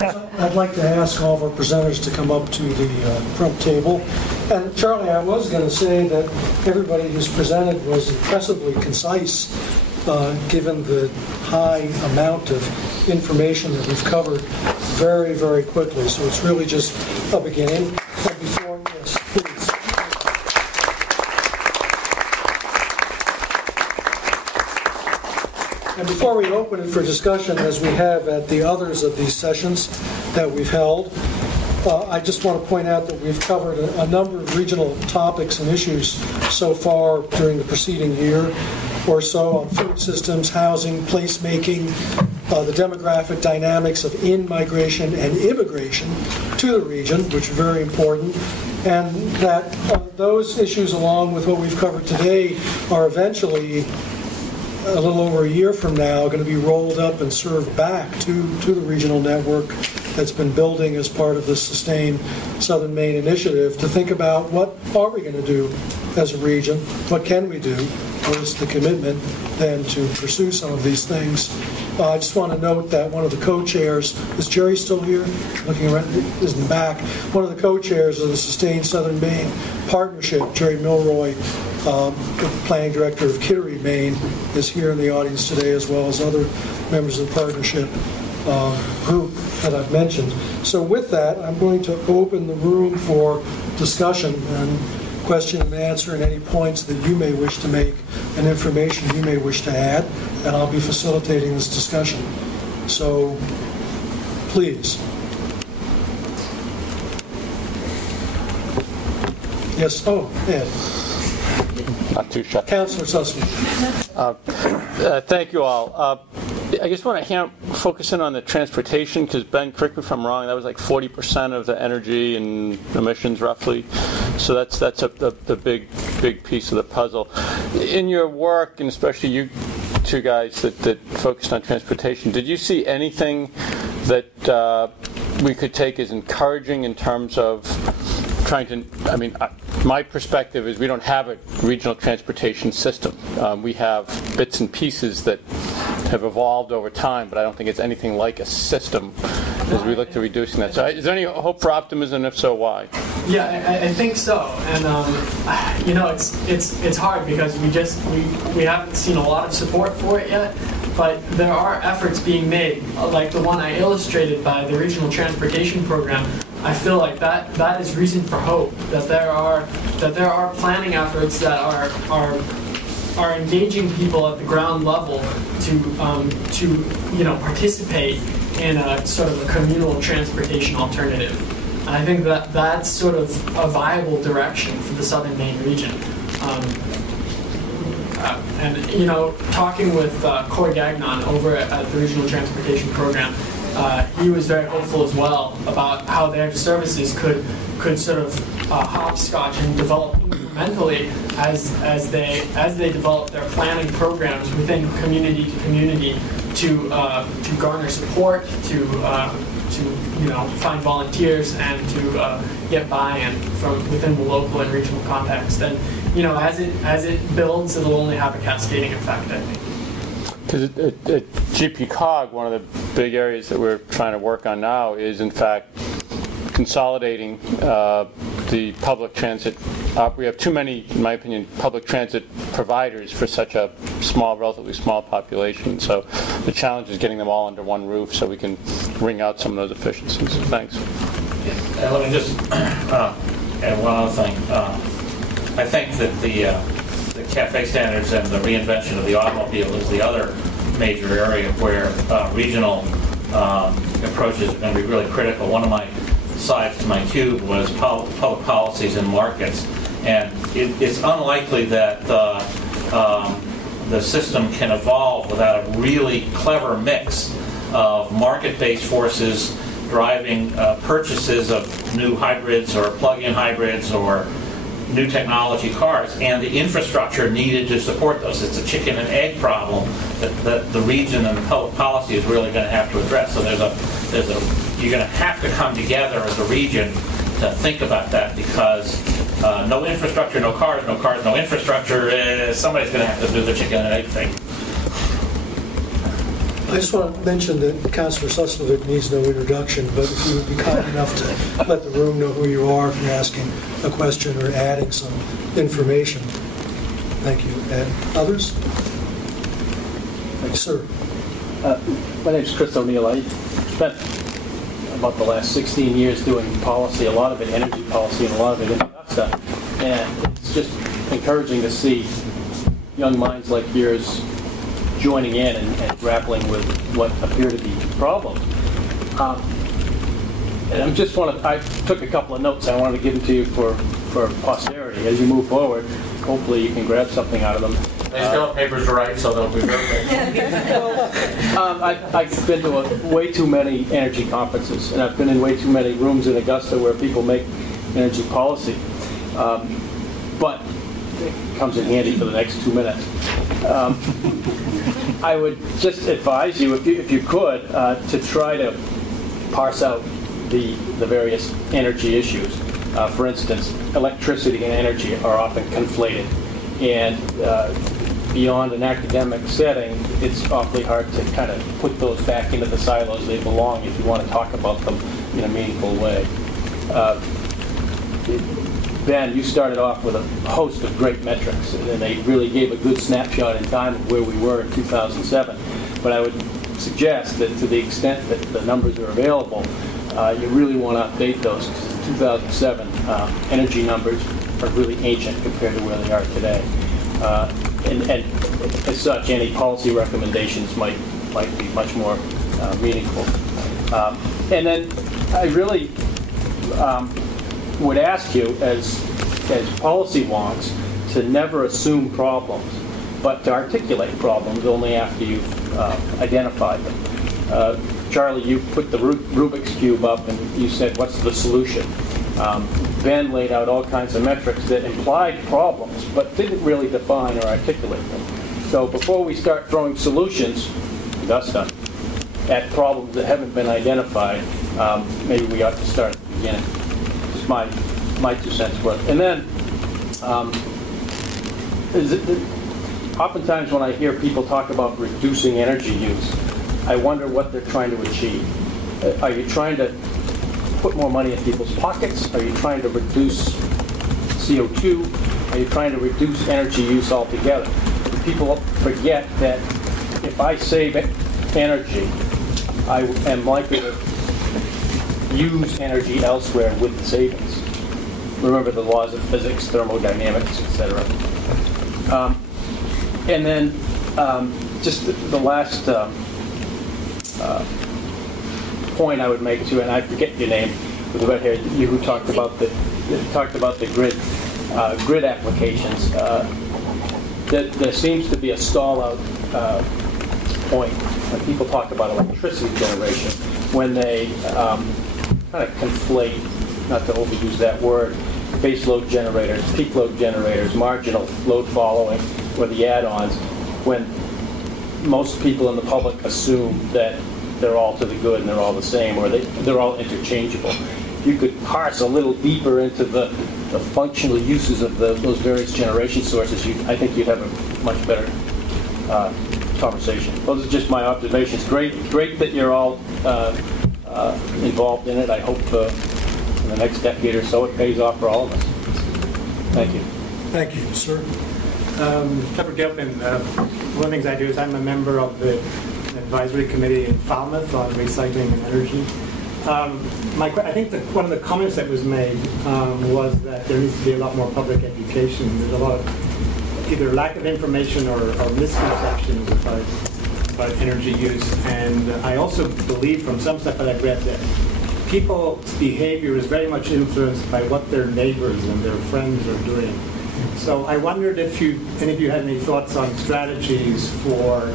I'd like to ask all of our presenters to come up to the front table. And Charlie, I was going to say that everybody who's presented was impressively concise, given the high amount of information that we've covered very, very quickly. So it's really just a beginning. And before, yes, please. And before we open it for discussion, as we have at the others of these sessions that we've held, I just want to point out that we've covered a number of regional topics and issues so far during the preceding year or so on food systems, housing, placemaking, the demographic dynamics of in-migration and immigration to the region, which are very important, and that those issues, along with what we've covered today, are eventually a little over a year from now going to be rolled up and served back to the regional network that's been building as part of the Sustain Southern Maine initiative to think about what are we going to do as a region, what can we do, what is the commitment then to pursue some of these things. I just want to note that one of the co-chairs, is Jerry still here? Looking around, is in the back. One of the co-chairs of the Sustain Southern Maine partnership, Jerry Milroy, the planning director of Kittery, Maine, is here in the audience today, as well as other members of the partnership group that I've mentioned. So with that, I'm going to open the room for discussion and question and answer, and any points that you may wish to make and information you may wish to add, and I'll be facilitating this discussion. So please. Yes, oh, Ed. Not too shy. Councillor Sussman. Thank you all. I just want to focus in on the transportation, because Ben, correct me if I'm wrong, that was like 40% of the energy and emissions roughly. So that's the big piece of the puzzle. In your work, and especially you two guys that focused on transportation, did you see anything that we could take as encouraging in terms of trying to, I mean, my perspective is we don't have a regional transportation system. We have bits and pieces that have evolved over time, but I don't think it's anything like a system as we look to reducing that. So is there any hope for optimism? If so, why? Yeah, I think so. And you know, it's hard because we haven't seen a lot of support for it yet, but there are efforts being made, like the one I illustrated by the Regional Transportation Program. I feel like that is reason for hope, that there are planning efforts that are engaging people at the ground level to participate in a sort of a communal transportation alternative. And I think that that's sort of a viable direction for the Southern Maine region. And you know, talking with Corey Gagnon over at the Regional Transportation Program, he was very hopeful as well about how their services could sort of hopscotch and develop incrementally as they develop their planning programs within community to community to garner support, to find volunteers and to get buy-in from within the local and regional context. And you know, as it builds, it'll only have a cascading effect, I think. Because at GPCOG, one of the big areas that we're trying to work on now is, in fact, consolidating the public transit. We have too many, in my opinion, public transit providers for such a relatively small population. So the challenge is getting them all under one roof so we can wring out some of those efficiencies. Thanks. Let me just add one other thing. I think that the CAFE standards and the reinvention of the automobile is the other major area where regional approaches are going to be really critical. One of my sides to my cube was public policies and markets, and it's unlikely that the system can evolve without a really clever mix of market-based forces driving purchases of new hybrids or plug-in hybrids or new technology cars, and the infrastructure needed to support those. It's a chicken and egg problem that the region and the public policy is really going to have to address. So you're going to have to come together as a region to think about that, because no infrastructure, no cars, no infrastructure, somebody's going to have to do the chicken and egg thing. I just want to mention that Councillor Suslovic needs no introduction, but if you would be kind enough to let the room know who you are if you're asking a question or adding some information. Thank you. And others? Sir. My name is Chris O'Neill. I spent about the last 16 years doing policy, a lot of it energy policy and a lot of it in Augusta. And it's just encouraging to see young minds like yours joining in and grappling with what appear to be problems. And I took a couple of notes I wanted to give them to you for posterity. As you move forward, hopefully you can grab something out of them. They still have papers to write, so they'll be perfect. I've been to way too many energy conferences, and I've been in way too many rooms in Augusta where people make energy policy. But it comes in handy for the next 2 minutes. I would just advise you, if you could, to try to parse out the various energy issues. For instance, electricity and energy are often conflated, and beyond an academic setting, it's awfully hard to kind of put those back into the silos they belong if you want to talk about them in a meaningful way. Ben, you started off with a host of great metrics, and they really gave a good snapshot in time of where we were in 2007. But I would suggest that to the extent that the numbers are available, you really want to update those, because in 2007, energy numbers are really ancient compared to where they are today. And as such, any policy recommendations might be much more meaningful. And then I really would ask you, as policy wonks, to never assume problems, but to articulate problems only after you've identified them. Charlie, you put the Rubik's Cube up and you said, what's the solution? Ben laid out all kinds of metrics that implied problems, but didn't really define or articulate them. So before we start throwing solutions, Augusta, at problems that haven't been identified, maybe we ought to start at the beginning. Just my 2 cents worth. And then, oftentimes when I hear people talk about reducing energy use, I wonder what they're trying to achieve. Are you trying to put more money in people's pockets? Are you trying to reduce CO2? Are you trying to reduce energy use altogether? People forget that if I save energy, I am likely to use energy elsewhere with the savings. Remember the laws of physics, thermodynamics, etc. And then just the last point I would make to, and I forget your name, with the red hair, you who talked about the grid applications. There seems to be a stall out point when people talk about electricity generation, when they kind of conflate, not to overuse that word, base load generators, peak load generators, marginal load following, or the add-ons, when most people in the public assume that they're all to the good and they're all the same, or they're all interchangeable. If you could parse a little deeper into the functional uses of those various generation sources, I think you'd have a much better conversation. Those are just my observations. Great that you're all involved in it. I hope in the next decade or so it pays off for all of us. Thank you. Thank you, sir. Trevor Gilpin. One of the things I do is I'm a member of the advisory committee in Falmouth on recycling and energy. I think one of the comments that was made was that there needs to be a lot more public education. There's a lot of either lack of information or misconceptions about energy use. And I also believe from some stuff that I've read that people's behavior is very much influenced by what their neighbors and their friends are doing. So I wondered if any of you had any thoughts on strategies for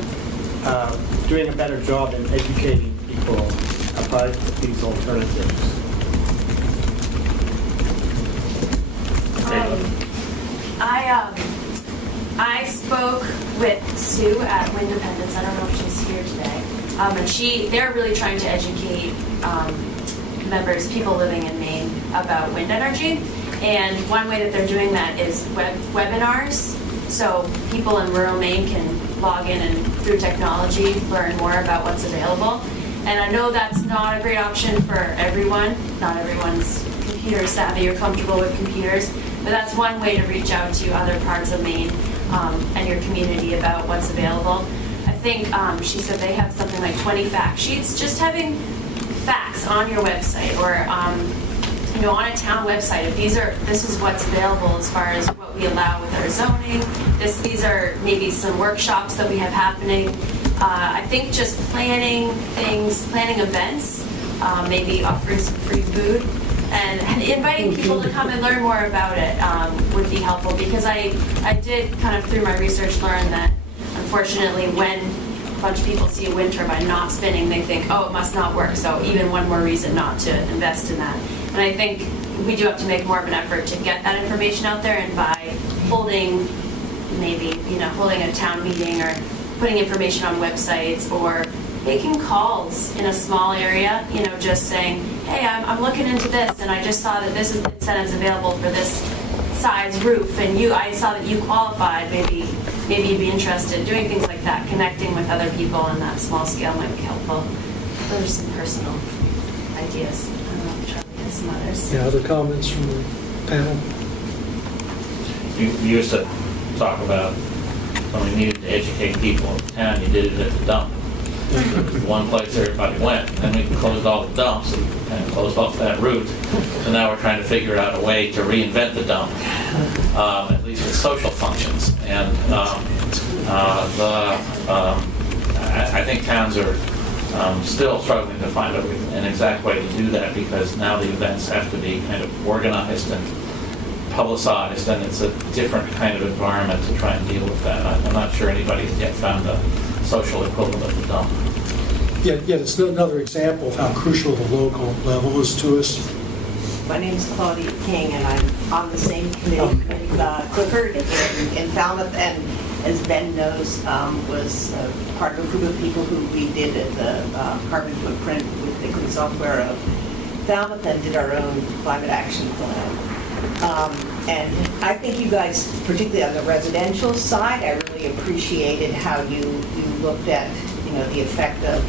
doing a better job in educating people about these alternatives. I spoke with Sue at Windependence. I don't know if she's here today. And they're really trying to educate members, people living in Maine, about wind energy. And one way that they're doing that is webinars. So people in rural Maine can log in and through technology learn more about what's available. And I know that's not a great option for everyone. Not everyone's computer savvy or comfortable with computers, but that's one way to reach out to other parts of Maine and your community about what's available. I think she said they have something like 20 fact sheets. Just having facts on your website or on a town website. If this is what's available as far as what we allow with our zoning. These are maybe some workshops that we have happening. I think just planning things, planning events, maybe offering some free food, and inviting people to come and learn more about it would be helpful, because I did kind of through my research learn that unfortunately when a bunch of people see a wind turbine not spinning, they think, oh, it must not work, so even one more reason not to invest in that. And I think we do have to make more of an effort to get that information out there, and by holding holding a town meeting or putting information on websites or making calls in a small area, just saying, hey, I'm looking into this and I just saw that this incentive's available for this size roof, and I saw that you qualified, maybe you'd be interested. Doing things like that, connecting with other people on that small scale might be helpful. Those are some personal ideas. I don't know if Charlie has some others. Yeah, other comments from the panel? You used to talk about when we needed to educate people in town, you did it at the dump. One place everybody went, and we closed all the dumps and closed off that route. So now we're trying to figure out a way to reinvent the dump, at least with social functions. And I think towns are still struggling to find an exact way to do that, because now the events have to be kind of organized and publicized, and it's a different kind of environment to try and deal with that. I'm not sure anybody's yet found a social equivalent of the dump. Yeah, it's another example of how crucial the local level is to us. My name is Claudia King, and I'm on the same committee with Clifford in Falmouth, and as Ben knows, was part of a group of people who we did the carbon footprint with the clean software of Falmouth and did our own climate action plan. And I think you guys, particularly on the residential side, I really appreciated how you looked at the effect of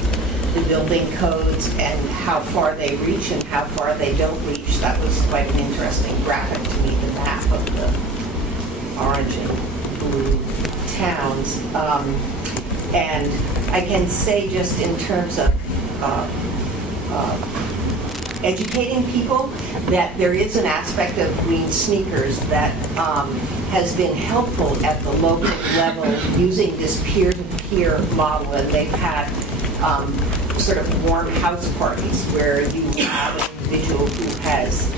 the building codes and how far they reach and how far they don't reach. That was quite an interesting graphic to me, the map of the orange and blue towns. And I can say, just in terms of educating people, that there is an aspect of green sneakers that has been helpful at the local level using this peer-to-peer model, and they've had sort of warm house parties where you have an individual who has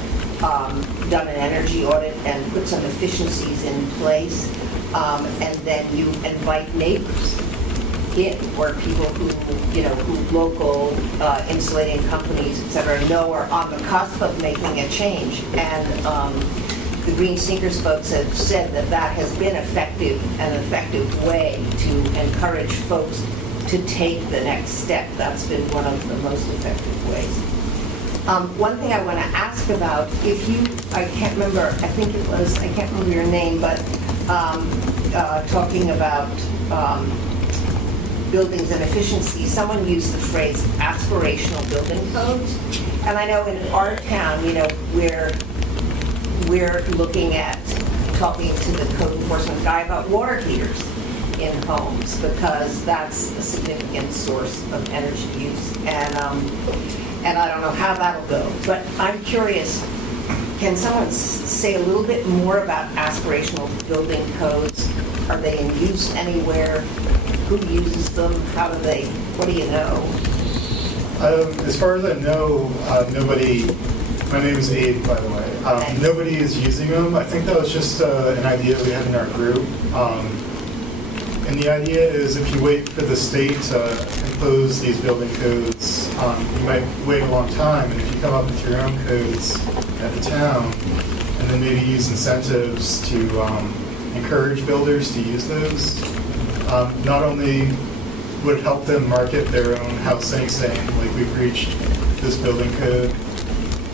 done an energy audit and put some efficiencies in place, and then you invite neighbors in, where people who local insulating companies, et cetera, know are on the cusp of making a change. And the Green Sneakers folks have said that has been an effective way to encourage folks to take the next step. That's been one of the most effective ways. One thing I want to ask about, I can't remember, I can't remember your name, but talking about buildings and efficiency, someone used the phrase aspirational building codes. And I know in our town, we're looking at talking to the code enforcement guy about water heaters in homes, because that's a significant source of energy use. And I don't know how that'll go. But I'm curious, can someone say a little bit more about aspirational building codes? Are they in use anywhere? Who uses them? What do you know? As far as I know, nobody, my name is Abe, by the way, nobody is using them. I think that was just an idea we had in our group. And the idea is, if you wait for the state to impose these building codes, you might wait a long time. And if you come up with your own codes at the town, and then maybe use incentives to encourage builders to use those, not only would it help them market their own housing, saying, like, we've reached this building code,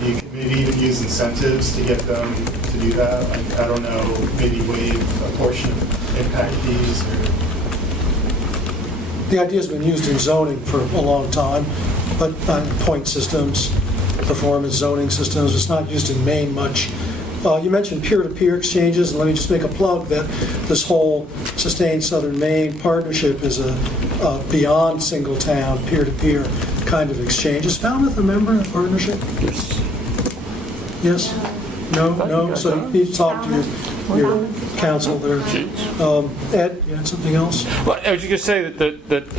you could maybe even use incentives to get them to do that. Like, I don't know, maybe waive a portion of impact fees, or the idea has been used in zoning for a long time, but point systems, performance zoning systems. It's not used in Maine much. You mentioned peer-to-peer exchanges, and let me just make a plug that this whole Sustain Southern Maine partnership is a beyond single town, peer-to-peer kind of exchange. Is Falmouth a member of the partnership? Yes? No? So you need to talk to your council there. Ed, you had something else? Well, I was just going to say that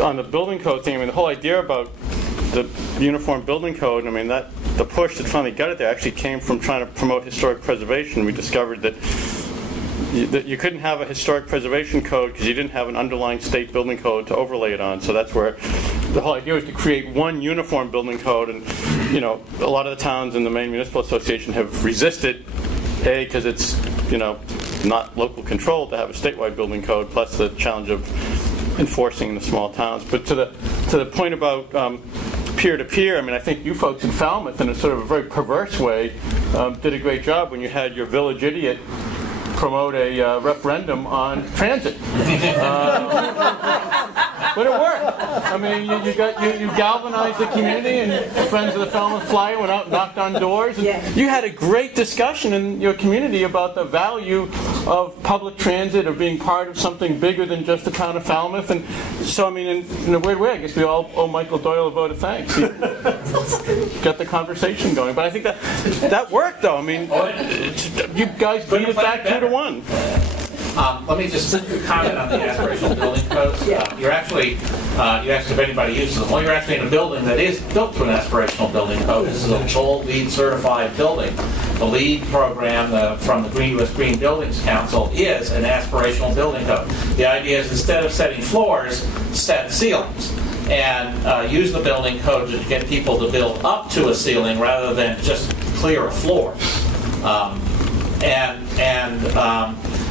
on the building code thing, I mean, the whole idea about the uniform building code, I mean, that the push that finally got it there actually came from trying to promote historic preservation. We discovered that you couldn't have a historic preservation code because you didn't have an underlying state building code to overlay it on. So that's where the whole idea was to create one uniform building code. And, you know, a lot of the towns in the Maine Municipal Association have resisted, A, because it's, you know, not local control to have a statewide building code, plus the challenge of enforcing in the small towns. But to the point about peer-to-peer, I mean, I think you folks in Falmouth, in a sort of a very perverse way, did a great job when you had your village idiot promote a referendum on transit. But it worked. I mean, you galvanized the community, and Friends of the Falmouth Flyer went out and knocked on doors. And you had a great discussion in your community about the value of public transit, of being part of something bigger than just the town of Falmouth. And so, I mean, in a weird way, I guess we all owe Michael Doyle a vote of thanks. He got the conversation going. But I think that worked, though. I mean, you guys beat it back 2-1. Let me just comment on the aspirational building codes. You're actually, you asked if anybody uses them. Well, you're actually in a building that is built to an aspirational building code. This is a gold LEED certified building. The LEED program from the U.S. Green Buildings Council is an aspirational building code. The idea is, instead of setting floors, set ceilings. And use the building code to get people to build up to a ceiling rather than just clear a floor.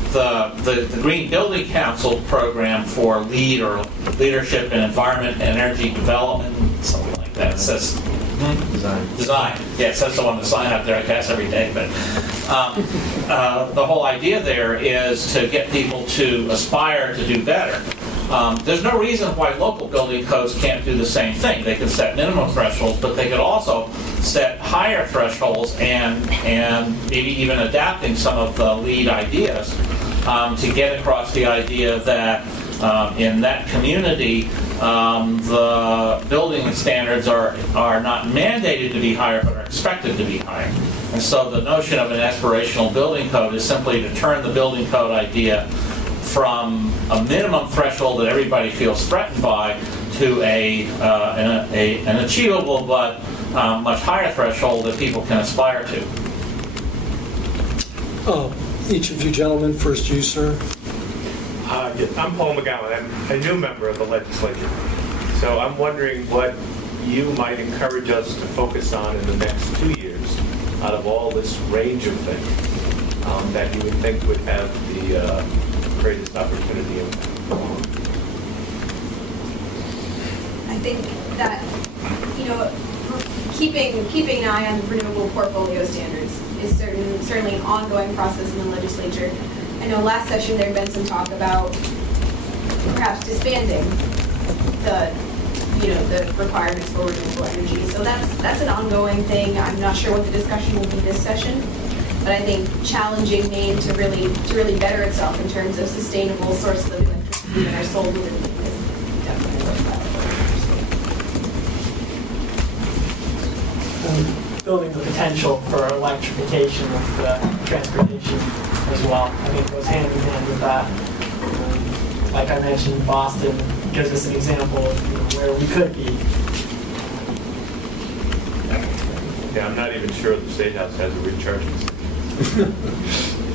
The Green Building Council program for LEED, or Leadership in Environment and Energy Development, something like that. It says design. Yeah, it says so on the sign up there, I guess, every day. But the whole idea there is to get people to aspire to do better. There's no reason why local building codes can't do the same thing. They can set minimum thresholds, but they could also set higher thresholds and maybe even adapting some of the LEED ideas to get across the idea that in that community the building standards are not mandated to be higher, but are expected to be higher. And so the notion of an aspirational building code is simply to turn the building code idea from a minimum threshold that everybody feels threatened by to an achievable but much higher threshold that people can aspire to. Each of you gentlemen, first you, sir. I'm Paul McGowan. I'm a new member of the legislature. So I'm wondering what you might encourage us to focus on in the next 2 years out of all this range of things that you would think would have the greatest opportunity impact. I think that, you know, keeping an eye on renewable portfolio standards is certainly an ongoing process in the legislature. I know last session there had been some talk about perhaps disbanding the requirements for renewable energy. So that's an ongoing thing. I'm not sure what the discussion will be this session, but I think challenging Maine to really better itself in terms of sustainable sources of electricity that are sold within Maine is definitely worthwhile. Building the potential for electrification of transportation as well. I think it goes hand in hand with that. Like I mentioned, Boston gives us an example of where we could be. Yeah, I'm not even sure the State House has a recharging system.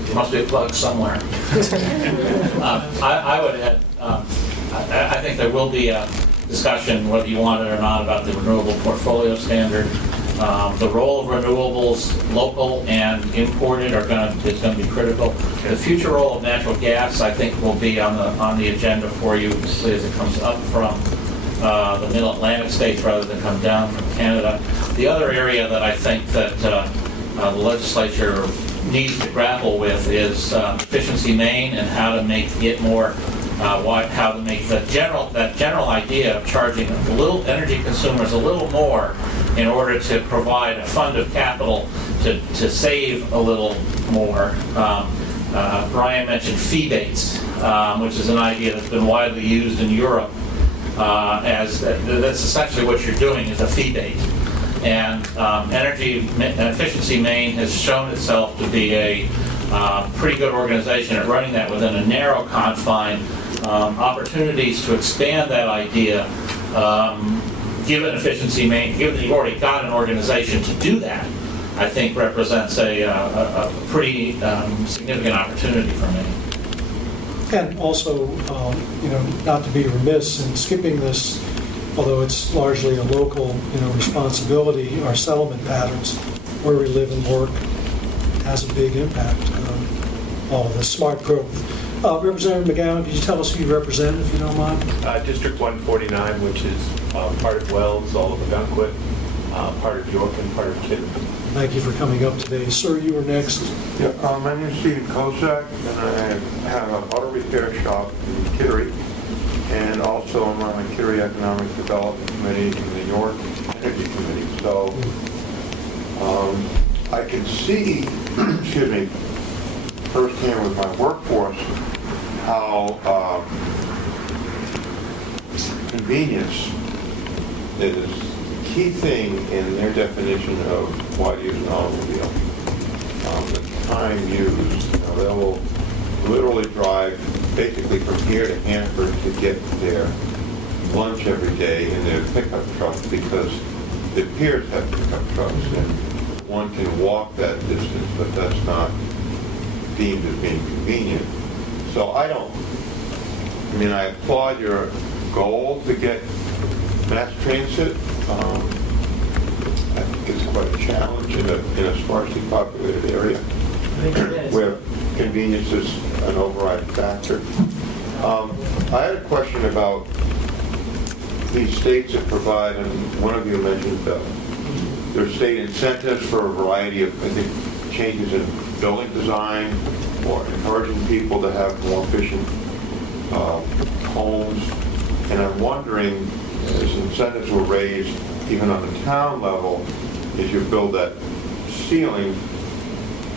There must be a plug somewhere. I would add, I think there will be a discussion, whether you want it or not, about the renewable portfolio standard. The role of renewables, local and imported, is going to be critical. The future role of natural gas, I think, will be on the agenda for you, particularly as it comes up from the Middle Atlantic states rather than come down from Canada. The other area that I think that the legislature needs to grapple with is efficiency Maine and how to make it more how to make that general idea of charging energy consumers a little more in order to provide a fund of capital to save a little more. Brian mentioned fee-based, which is an idea that's been widely used in Europe. That's essentially what you're doing is a fee-based. And Energy Efficiency Maine has shown itself to be a pretty good organization at running that within a narrow confine. Opportunities to expand that idea, given Efficiency Maine, given that you've already got an organization to do that, I think represents a pretty significant opportunity for me. And also, not to be remiss in skipping this, although it's largely a local, responsibility, our settlement patterns, where we live and work, has a big impact on all of this smart growth. Representative McGowan, could you tell us who you represent, if you don't mind? District 149, which is part of Wells, all of Algonquin, part of York, and part of Kittery. Thank you for coming up today. Sir, you are next. Yeah, my name is Stephen Kosak, and I have an auto repair shop in Kittery, and also I'm on the Kittery Economic Development Committee and the York Energy Committee. So I can see, excuse me, firsthand with my workforce how convenience is the key thing in their definition of why to use an automobile. The time used, they will literally drive basically from here to Hanford to get their lunch every day in their pickup truck because their peers have pickup trucks and one can walk that distance, but that's not deemed as being convenient. So I applaud your goal to get mass transit. I think it's quite a challenge in a sparsely populated area where convenience is an overriding factor. I had a question about these states that provide, and one of you mentioned their state incentives for a variety of, I think, changes in building design or encouraging people to have more efficient homes. And I'm wondering, as incentives were raised even on the town level, as you build that ceiling,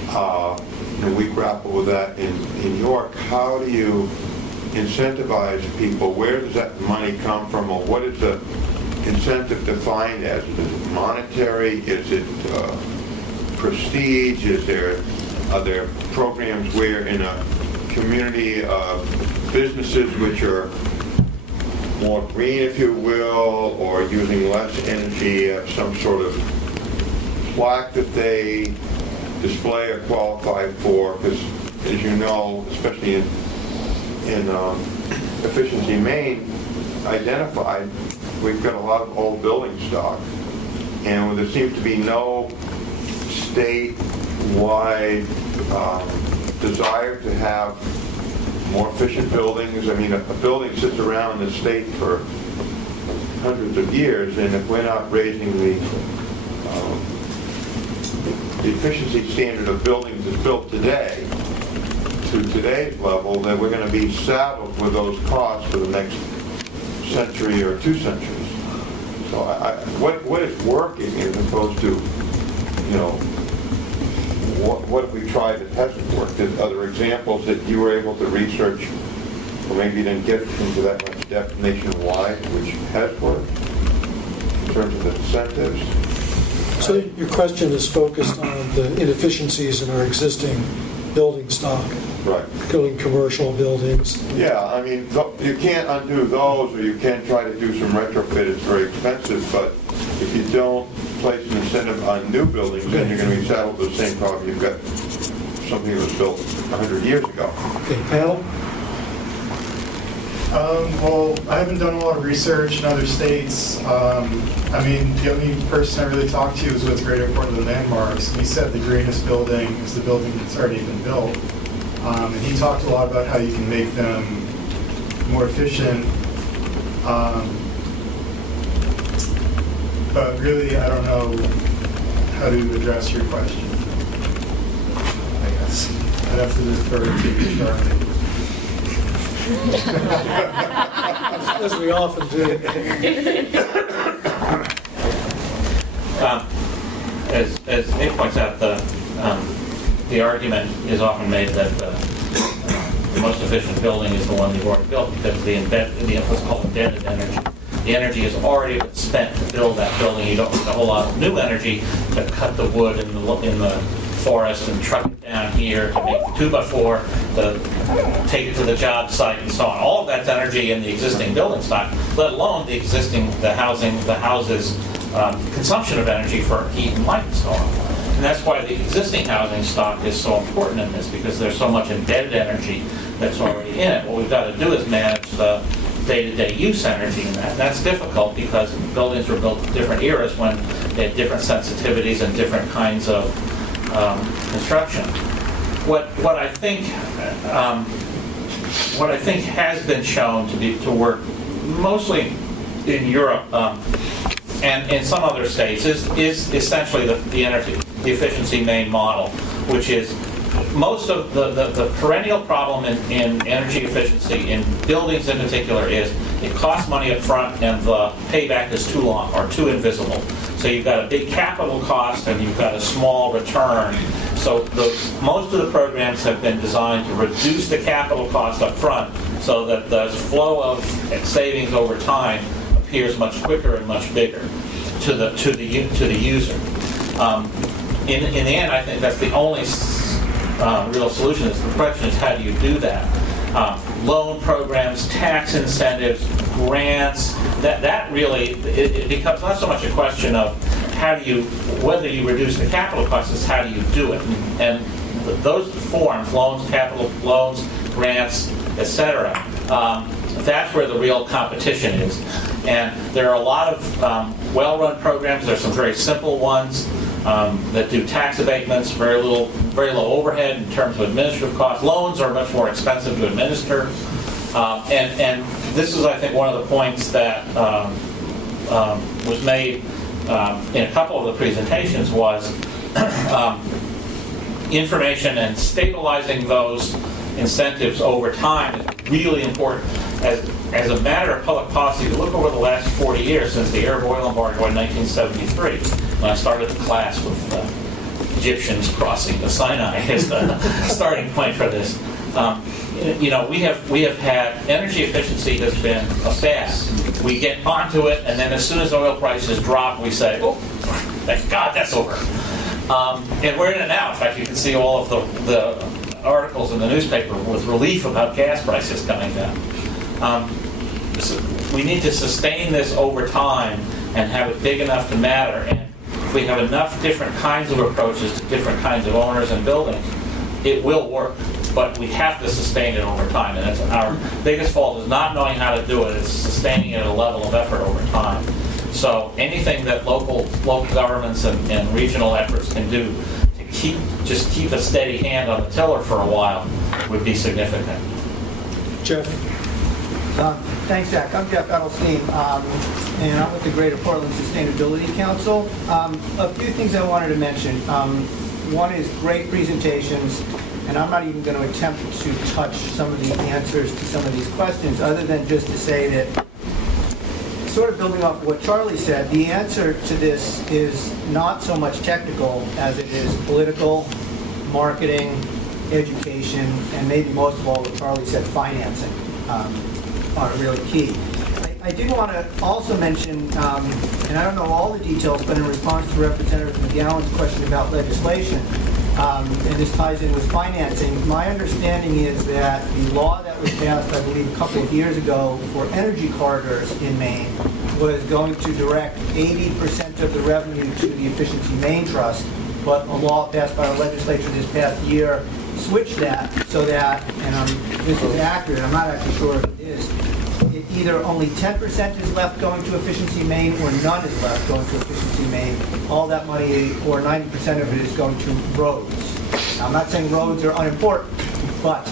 and we grapple with that in York, how do you incentivize people? Where does that money come from, or what is the incentive defined as? Is it monetary? Is it prestige? Are there programs where in a community of businesses which are more green, if you will, or using less energy, have some sort of plaque that they display or qualify for? Because, as you know, especially in Efficiency Maine, identified, we've got a lot of old building stock, and there seems to be no statewide desire to have more efficient buildings. I mean, a building sits around the state for hundreds of years, and if we're not raising the efficiency standard of buildings that's built today to today's level, then we're going to be saddled with those costs for the next century or 2 centuries. So what is working as opposed to, what if we tried that hasn't worked? Are there examples that you were able to research, or maybe you didn't get into that much depth nationwide, which has worked in terms of the incentives? So your question is focused on the inefficiencies in our existing building stock. Right. Building commercial buildings. Yeah, I mean, you can't undo those, or you can try to do some retrofit. It's very expensive, but if you don't place an incentive on new buildings, then you're going to be saddled with the same problem. You've got something that was built 100 years ago. Okay, panel? Well, I haven't done a lot of research in other states. The only person I really talked to was with Greater Portland Landmarks. He said the greenest building is the building that's already been built. And he talked a lot about how you can make them more efficient. But really, I don't know how to address your question, I guess. I'd have to defer to you, Charlie. As we often do. As Nick points out, the argument is often made that the most efficient building is the one you've already built because the what's called embedded energy. The energy has already been spent to build that building. You don't need a whole lot of new energy to cut the wood in the forest and truck it down here to make the 2x4, to take it to the job site and so on. All of that's energy in the existing building stock, let alone the houses consumption of energy for heat and light and so on. And that's why the existing housing stock is so important in this, because there's so much embedded energy that's already in it. What we've got to do is manage the day-to-day use energy in that. And that's difficult because buildings were built in different eras when they had different sensitivities and different kinds of construction. What I think has been shown to work mostly in Europe and in some other states is essentially the efficiency Maine model, which is most of the perennial problem in energy efficiency in buildings in particular is it costs money up front and the payback is too long or too invisible. So you've got a big capital cost and you've got a small return. So most of the programs have been designed to reduce the capital cost up front so that the flow of savings over time appears much quicker and much bigger to the user. In the end, I think that's the only real solution. The question is, how do you do that? Loan programs, tax incentives, grants. That really it becomes not so much a question of whether you reduce the capital costs, it's how do you do it? And those forms, loans, capital loans, grants, etc. That's where the real competition is. And there are a lot of well-run programs. There's some very simple ones that do tax abatements, very low overhead in terms of administrative costs. Loans are much more expensive to administer. And this is, I think, one of the points that was made in a couple of the presentations was information and stabilizing those incentives over time is really important. As a matter of public policy, if you look over the last 40 years since the Arab oil embargo in 1973, when I started the class with the Egyptians crossing the Sinai as the starting point for this, we have had energy efficiency has been a fad. We get onto it, and then as soon as oil prices drop, we say, "Oh, thank God that's over." And we're in it now. In fact, you can see all of the articles in the newspaper with relief about gas prices coming down. So we need to sustain this over time and have it big enough to matter. And if we have enough different kinds of approaches to different kinds of owners and buildings, it will work. But we have to sustain it over time. And it's our biggest fault is not knowing how to do it. It's sustaining it at a level of effort over time. So anything that local governments and regional efforts can do to keep a steady hand on the tiller for a while would be significant. Jeff. Thanks, Jack. I'm Jeff Edelstein, and I'm with the Greater Portland Sustainability Council. A few things I wanted to mention. One is great presentations, and I'm not even going to attempt to touch some of the answers to some of these questions, other than just to say that, sort of building off what Charlie said, the answer to this is not so much technical as it is political, marketing, education, and maybe most of all what Charlie said, financing. Are really key. I did want to also mention, and I don't know all the details, but in response to Representative McGowan's question about legislation, and this ties in with financing, my understanding is that the law that was passed, I believe, a couple of years ago for energy corridors in Maine was going to direct 80% of the revenue to the Efficiency Maine Trust, but a law passed by the legislature this past year switched that so that, and this is accurate, I'm not actually sure if it is, either only 10% is left going to Efficiency Maine or none is left going to Efficiency Maine. All that money, or 90% of it, is going to roads. Now, I'm not saying roads are unimportant, but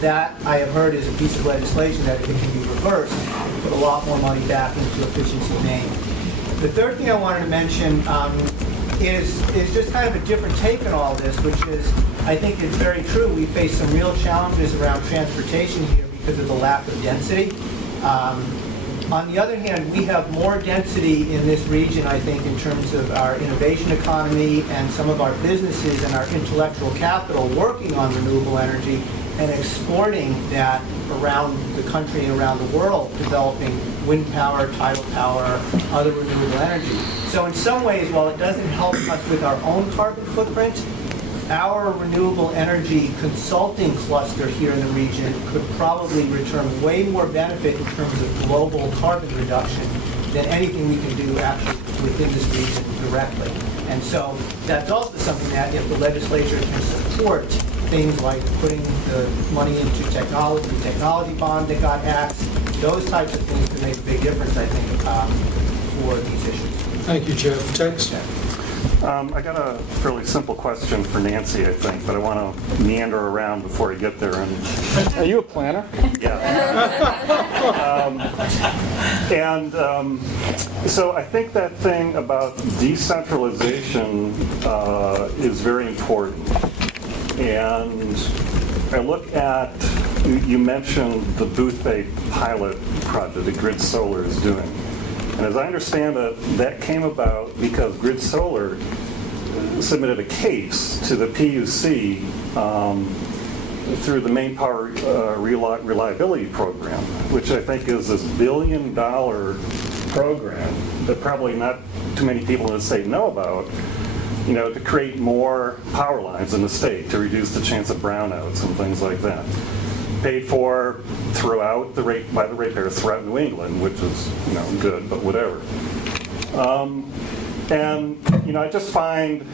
that I have heard is a piece of legislation that if it can be reversed, put a lot more money back into Efficiency Maine. The third thing I wanted to mention is just kind of a different take on all this, which is, I think it's very true, we face some real challenges around transportation here, because of the lack of density. On the other hand, we have more density in this region, I think, in terms of our innovation economy and some of our businesses and our intellectual capital working on renewable energy and exporting that around the country and around the world, developing wind power, tidal power, other renewable energy. So in some ways, while it doesn't help us with our own carbon footprint, our renewable energy consulting cluster here in the region could probably return way more benefit in terms of global carbon reduction than anything we can do actually within this region directly. And so that's also something that if the legislature can support things like putting the money into technology bond that got axed, those types of things can make a big difference, I think, for these issues. Thank you, Jeff. Tex? I got a fairly simple question for Nancy, I think, but I want to meander around before I get there. Are you a planner? Yeah. So I think that thing about decentralization is very important. And I look at, you mentioned the Booth Bay pilot project that Grid Solar is doing. And as I understand it, that came about because Grid Solar submitted a case to the PUC through the Maine Power Reliability Program, which I think is this $1 billion program that probably not too many people would say no about, you know, to create more power lines in the state to reduce the chance of brownouts and things like that. Paid for throughout by the ratepayers throughout New England, which is, you know, good, but whatever. And you know, I just find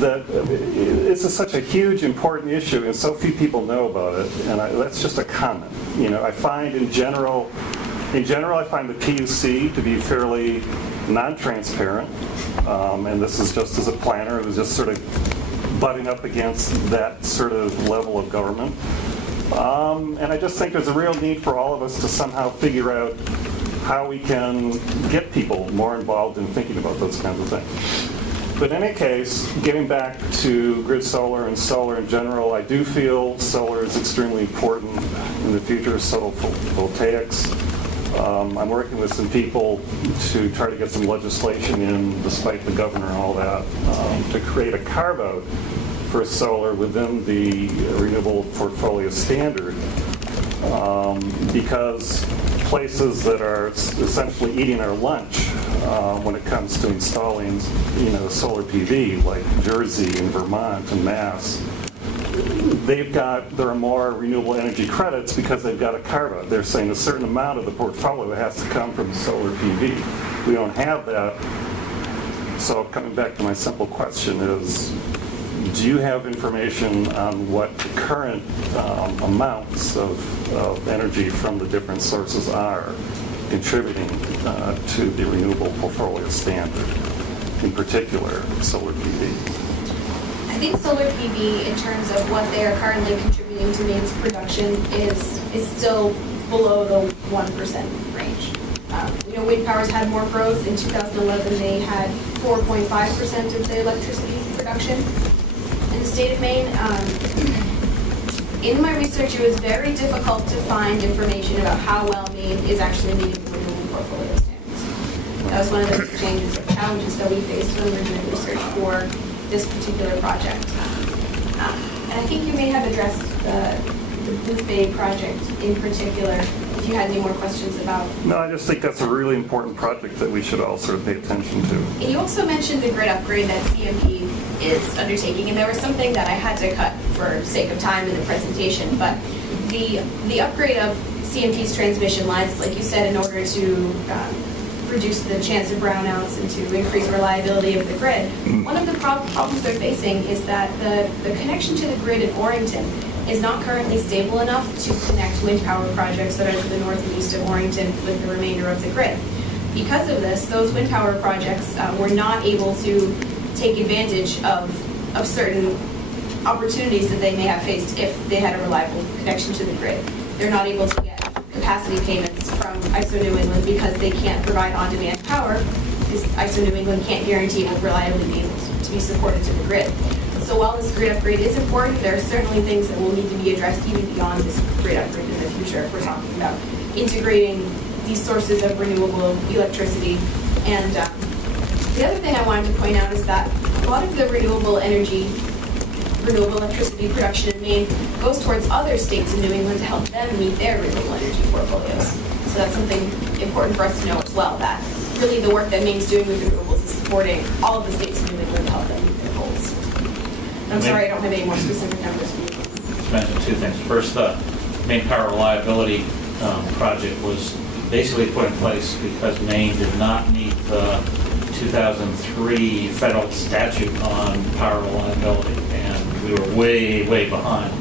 that this is such a huge, important issue, and so few people know about it. And that's just a comment. You know, I find in general, I find the PUC to be fairly non-transparent. And this is just as a planner, it was just sort of butting up against that sort of level of government. And I just think there's a real need for all of us to somehow figure out how we can get people more involved in thinking about those kinds of things. But in any case, getting back to Grid Solar and solar in general, I do feel solar is extremely important in the future, so voltaics. I'm working with some people to try to get some legislation in, despite the governor and all that, to create a carve-out for solar within the renewable portfolio standard, because places that are essentially eating our lunch when it comes to installing, you know, solar PV, like Jersey and Vermont and Mass, there are more renewable energy credits because they've got a carve-out. They're saying a certain amount of the portfolio has to come from solar PV. We don't have that. So coming back to my simple question is, do you have information on what the current amounts of energy from the different sources are contributing to the renewable portfolio standard, in particular solar PV? I think solar PV, in terms of what they are currently contributing to Maine's production, is still below the 1% range. You know, wind power's had more growth. In 2011, they had 4.5% of their electricity production in the state of Maine. In my research, it was very difficult to find information about how well Maine is actually meeting the renewable portfolio standards. That was one of the challenges that we faced when we were doing research for this particular project. And I think you may have addressed the Booth Bay project in particular, if you had any more questions about. No, I just think that's a really important project that we should all sort of pay attention to. And you also mentioned the grid upgrade that CMP is undertaking, and there was something that I had to cut for sake of time in the presentation, but the upgrade of CMP's transmission lines, like you said, in order to reduce the chance of brownouts and to increase reliability of the grid. One of the problems they're facing is that the connection to the grid in Orrington is not currently stable enough to connect wind power projects that are to the north and east of Orrington with the remainder of the grid. Because of this, those wind power projects were not able to take advantage of certain opportunities that they may have faced if they had a reliable connection to the grid. They're not able to get capacity payments from ISO New England because they can't provide on-demand power, because ISO New England can't guarantee it will reliably be able to be supported to the grid. So while this grid upgrade is important, there are certainly things that will need to be addressed even beyond this grid upgrade in the future if we're talking about integrating these sources of renewable electricity. And the other thing I wanted to point out is that a lot of the renewable electricity production in Maine goes towards other states in New England to help them meet their renewable energy portfolios. So that's something important for us to know as well, that really the work that Maine's doing with renewables is supporting all of the states in New England to help them meet their goals. And I'm sorry I don't have any more specific numbers for you. Let's mention two things. First, the Maine Power Reliability project was basically put in place because Maine did not meet the 2003 federal statute on power reliability, and we were way, way behind.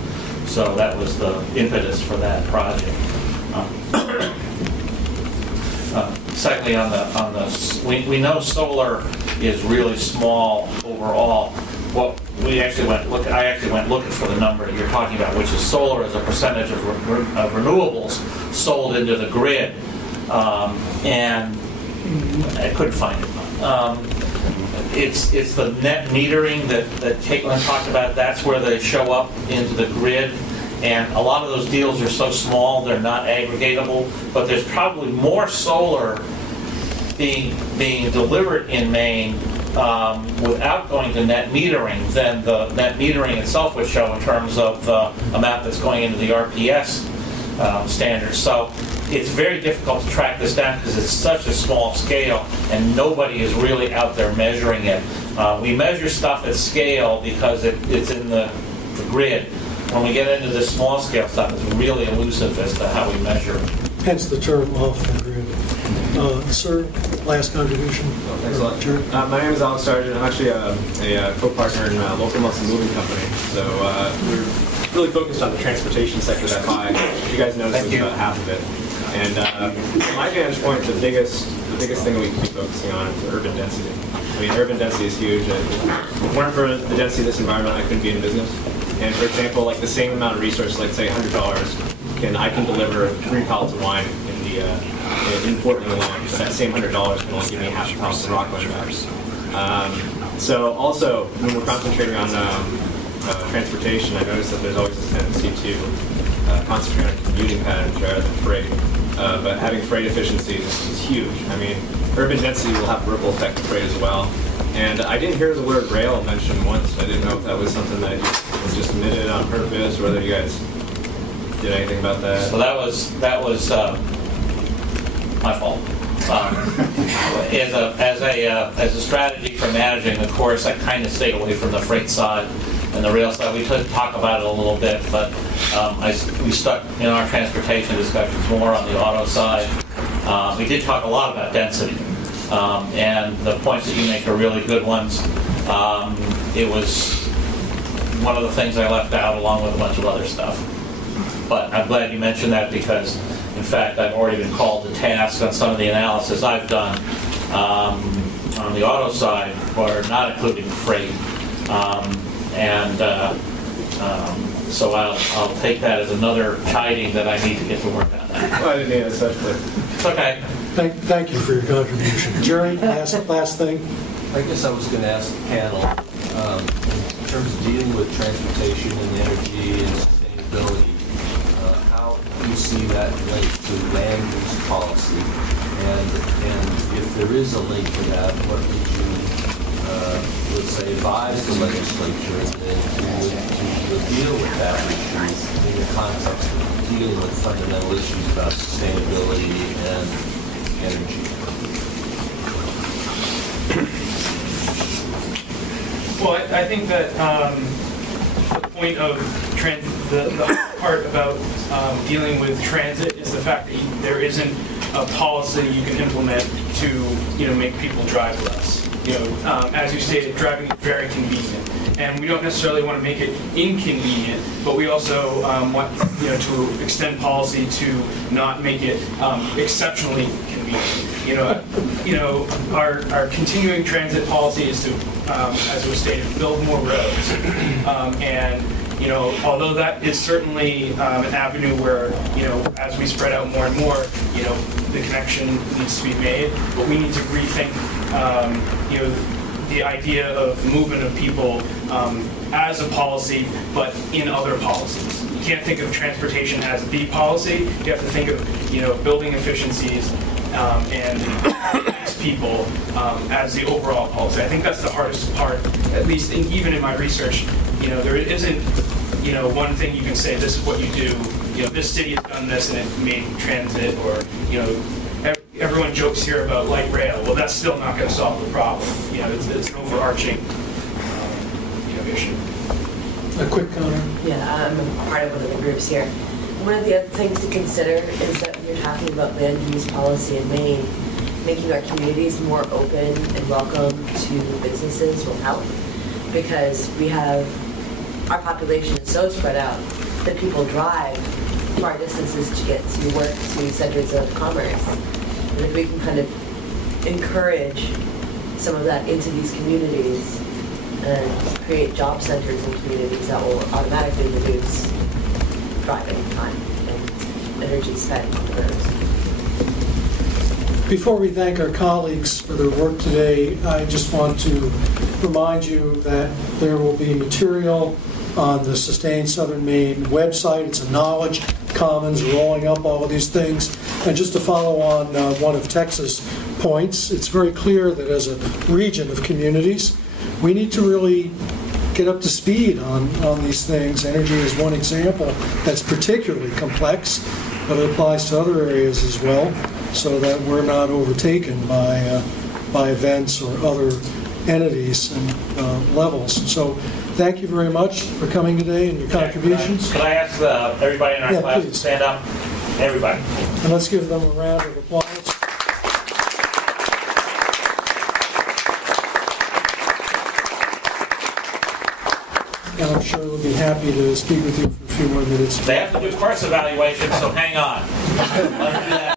So that was the impetus for that project. Secondly, we know solar is really small overall. Well, I actually went looking for the number you're talking about, which is solar as a percentage of renewables sold into the grid, and I couldn't find it. It's the net metering that Caitlin talked about. That's where they show up into the grid. And a lot of those deals are so small, they're not aggregatable. But there's probably more solar being delivered in Maine without going to net metering than the net metering itself would show in terms of the amount that's going into the RPS standards. So it's very difficult to track this down because it's such a small scale and nobody is really out there measuring it. We measure stuff at scale because it's in the grid. When we get into this small scale stuff, it's really elusive as to how we measure. Hence the term off the grid. Sir, last contribution. Oh, thanks a lot. Sure. My name is Alex Sargent. I'm actually a co-partner in a local muscle moving company. So we're really focused on the transportation sector at FI. You guys noticed it's about half of it. And from my vantage point, the biggest thing that we can be focusing on is urban density. I mean, urban density is huge. If it weren't for the density of this environment, I couldn't be in business. And for example, like the same amount of resource, like say $100, I can deliver 3 pallets of wine in Portland alone. But that same $100 can only give me half a pallet of Rockland back. So also, when we're concentrating on transportation, I noticed that there's always a tendency to concentrate on commuting patterns rather than freight. But having freight efficiency is huge. I mean, urban density will have a ripple effect to freight as well. And I didn't hear the word rail mentioned once. I didn't know if that was something that was just omitted on purpose, or whether you guys did anything about that. So that was my fault. As a strategy for managing the course, I kind of stayed away from the freight side and the rail side. We could talk about it a little bit, but we stuck in our transportation discussions more on the auto side. We did talk a lot about density, and the points that you make are really good ones. It was one of the things I left out along with a bunch of other stuff. But I'm glad you mentioned that because, in fact, I've already been called to task on some of the analysis I've done on the auto side for not including freight. So I'll take that as another chiding that I need to get to work on that. Well, I didn't need it, especially. It's okay. Thank you for your contribution. Jerry, last thing. I guess I was going to ask the panel, in terms of dealing with transportation and energy and sustainability, how do you see that linked to land use policy? And if there is a link to that, what would you, let's say, advise the legislature to deal with that issue in the context of dealing with fundamental issues about sustainability and energy? Well, I think that the point of the part about dealing with transit is the fact that there isn't a policy you can implement to make people drive less. As you stated, driving is very convenient, and we don't necessarily want to make it inconvenient, but we also want to extend policy to not make it exceptionally convenient. Our continuing transit policy is to, as was stated, build more roads, and although that is certainly an avenue where as we spread out more and more, the connection needs to be made, but we need to rethink the idea of movement of people as a policy, but in other policies. You can't think of transportation as the policy. You have to think of building efficiencies and people as the overall policy. I think that's the hardest part, at least even in my research. There isn't one thing you can say, this is what you do. This city has done this and it made transit, or everyone jokes here about light rail. Well, that's still not going to solve the problem. It's an overarching issue. A quick comment. Yeah, I'm a part of one of the groups here. One of the other things to consider is that when you're talking about land use policy in Maine, making our communities more open and welcome to businesses will help, because our population is so spread out that people drive far distances to get to work, to centers of commerce. And if we can kind of encourage some of that into these communities and create job centers in communities, that will automatically reduce driving time and energy spent on the roads. Before we thank our colleagues for their work today, I just want to remind you that there will be material on the Sustain Southern Maine website. It's a knowledge commons, rolling up all of these things. And just to follow on one of Tex's points, it's very clear that as a region of communities, we need to really get up to speed on these things. Energy is one example that's particularly complex, but it applies to other areas as well, so that we're not overtaken by events or other entities and levels. So thank you very much for coming today and your contributions. Could I ask everybody in our class to stand up? Everybody. And let's give them a round of applause. And I'm sure they'll be happy to speak with you for a few more minutes. They have to do course evaluation, so hang on.